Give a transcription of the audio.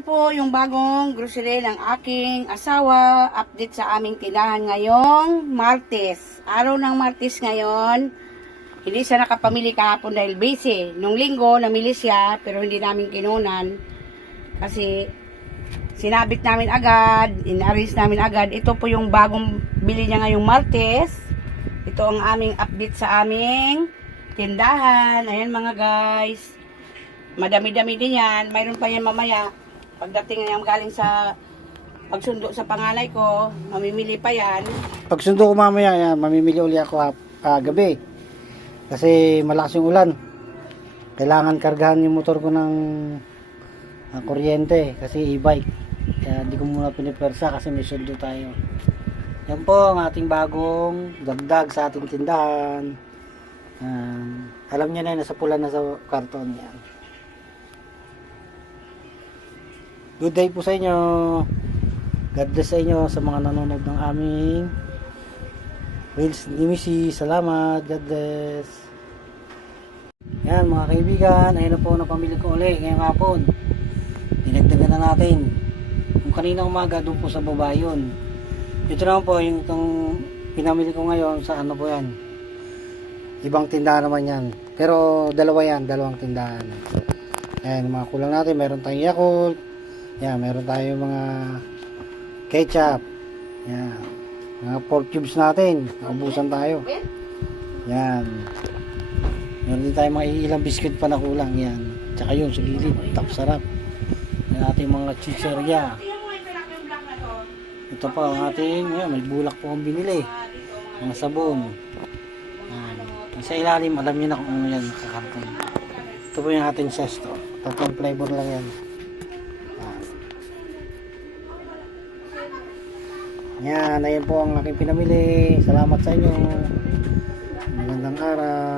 po yung bagong grocery ng aking asawa. Update sa aming tindahan ngayong Martes. Araw ng Martes ngayon. Hindi siya nakapamili kahapon dahil busy. Nung linggo, namili siya pero hindi namin kinunan. Kasi sinabit namin agad, in-arrange namin agad. Ito po yung bagong bili niya ngayong Martes. Ito ang aming update sa aming tindahan. Ayan mga guys. Madami-dami din yan. Mayroon pa yan mamaya. Pagdating niya galing sa pagsundo sa pangalay ko, mamimili pa yan. Pag sundo ko mamaya, yan, mamimili uli ako hap- ah, gabi. Kasi malakas yung ulan. Kailangan kargahan yung motor ko ng ah, kuryente kasi e-bike. Kaya di ko muna pinipersa kasi may sundo tayo. Yan po ang ating bagong dagdag sa ating tindahan. Um, alam niyo na nasa pula na sa karton yan. Good day po sa inyo. God bless sa inyo sa mga nanonood ng aming Reels ni Missy. Salamat. God bless. Yan mga kaibigan. Ayun na po na pamili ko uli ngayong hapon. Dinagdagan na natin. Kung kanina umaga doon po sa baba yun. Ito naman po yung itong pinamili ko ngayon sa ano po yan. Ibang tindahan naman yan. Pero dalawa yan. Dalawang tindahan. Ayan, mga kulang natin. Meron tayong Yakult. Yan, meron tayong mga ketchup. Yan. Mga pork cubes natin. Naubusan tayo. Yan. Meron din tayong mga ilang biscuit pa na kulang. Yan. Tsaka yun, sa gilid. Tap sarap. Yan ating mga chicheria. Ito pa ang ating, yan, may bulak po akong binili. Mga sabon. Yan. Sa ilalim, alam niyo na kung ano yan kakantay. Ito po yung ating sesto. Tatlong flavor lang. Yan. Yan, ayun po ang aking pinamili. Salamat sa inyo. Magandang araw.